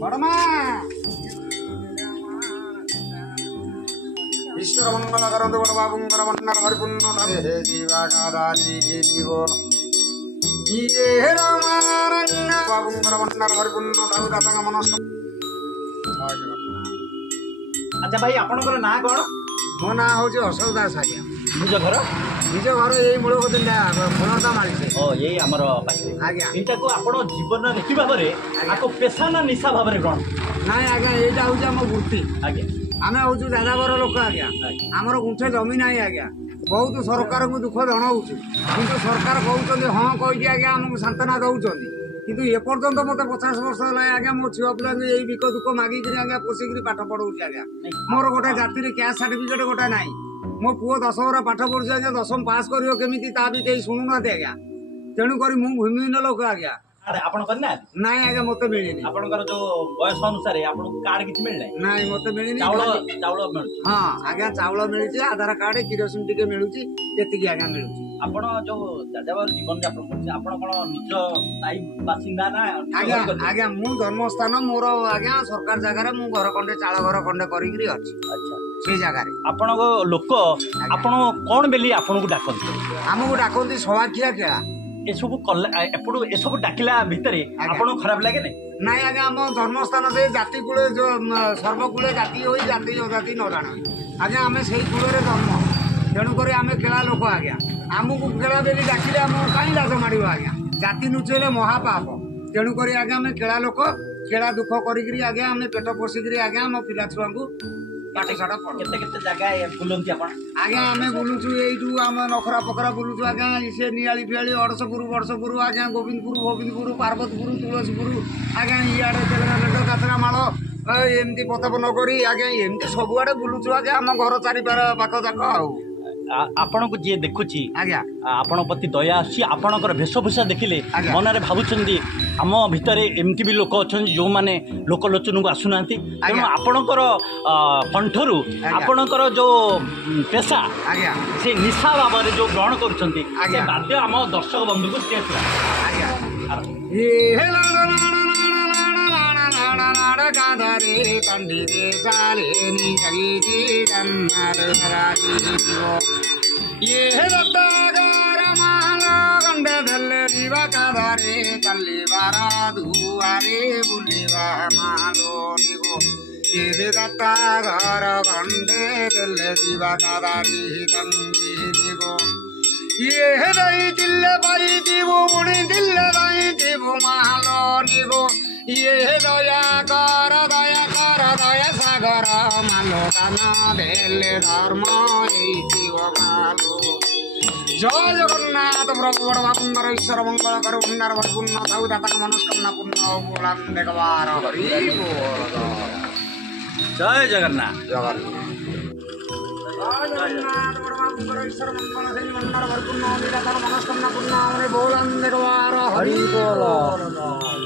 बड़मा ईश्वर मंगल करंतु बड़ बाबुंगर भंडार परिपूर्ण हे जीवा गादारी जीव ये रामारण्य बाबुंगर भंडार परिपूर्ण दाऊ दाता मनस्क। अच्छा भाई आपनकर ना कौन मो ना हूँ अशोक दास आज्ञा निज घर निज घर यही मूल फुलता मारिছে ओ यही आमर पाखे आज्ञा एटा को आपण जीवन रीति भाव में आको पेशा ना निशा भाव में ग्रहण नाई आज्ञा यहाँ हूँ आम वृत्ति आगे आमे हूँ दादावर लोक आज्ञा आमर गुंठे जमी ना आज्ञा बहुत सरकार को दुख जनाऊँ किंतु सरकार कहते हाँ कही आज्ञा आमको सांत्वना दौरान किंतु एपर्यंत मत 50 वर्ष है आज्ञा मो छुआ पिला यही विक दुख मागिक आज्ञा पोषिक पाठ पढ़ाऊँ आज्ञा मोर गोटे जाति कैस्ट सर्टिफिकेट गोटे ना मो पुओ 10 वर पाठ पढ़ुଛି आज्ञा 10वीं पास करियो केमिति ता भी केही सुनु ना आज्ञा तेणु करी मु भूमिहीन लोक आज्ञा आपण करना नाई आज्ञा मते मिलिनी आपनकर जो बयस अनुसार आपन कार्ड किछ मिलले नाई मते मिलिनी चावल मिलुଛି हां आज्ञा चावल मिलुଛି आधार कार्ड किरोसिन टिके मिलुଛି एतिकी आज्ञा मिलुଛି आपण जो दादावर जीवन यापन करछि आपण कोन निज स्थायी बासिंदा ना आज्ञा आज्ञा मु जन्मस्थान मोर आज्ञा सरकार जगह रे मु घर खंडे चाळ घर खंडे करिकरी अछि। अच्छा से जगह रे आपण लोक आपण कोन बेली आपण को डाकନ୍ତି हमको डाकନ୍ତି सवाखिया खेला ए सब कला एपडू ए सब डाकिला भितरे आपण खराब लागे नै नाई आज्ञा आम जन्मस्थान से जाति कूले जो सर्वकूले जाति हो जाति अजाति न जाना आज्ञा आम से कूल जन्म तेणुक आम खेला लोक आज्ञा आमको खेला बेली डाकिले आम कहीं लाज मार आज्ञा जाति नुचेले महापाप तेणुक आज्ञा आम खेला लोक खेला दुख करी आज्ञा आम पेट पोषिक आज्ञा आम पिला छुआ को पाठशाठ केते केते जगह बुलंती आपण आज्ञा आम बुलुचु यू आम नखरा पखरा बुलुचु आज्ञा से नियाली फियाली अड़सपुर आज्ञा गोविंदपुर पार्वतीपुर तुलसीपुर आज्ञा इे तेलंगाना कातरा माल एमती पताप नगरी आज्ञा एमती सबुआड़े बुलुचु आज्ञा आम घर चारिपार पाख जाक आपण को जे देखुची आज्ञा आपण प्रति दया आसी आपणकर वेशभूषा देखिले मन रे भाबुचंदी आम भितरे एमती भी लोक अच्छा जो माने लोकलोचन को आसुना तेणु आपणकर कंठरू आपणकर जो पेशा आज्ञा से निशा भाव में जो ग्रहण करुछंती से बाध्य आम दर्शक बंधु को काधारे कंडीरे साले ये दत्तागार माला कंडे धल्ले दीवा काधारे कल्ली बारा दुआरे बुलिवा मालो निगो ये दत्तागार कंडे धल्ले दीवा काधारे कंडी निगो ये दई दिल्ले बाई दीवो उड़ी दिल्ले दाई दीवो मालो निगो ये दया सागर मालो दाना बेले धर्म मालो जय जगन्नाथ प्रभु बड़ बापुंदर ईश्वर मंगल कर भंडार भरपूर्ण थाऊ दाता मनस्कामना पूर्ण बोलाम देखबार हरि जय जगन्नाथ जगन्नाथ बड़ बापुंदर ईश्वर मंगल से भंडार भरपूर्ण दाता मनस्कामना पूर्ण बोलाम देखबार हरि बोल।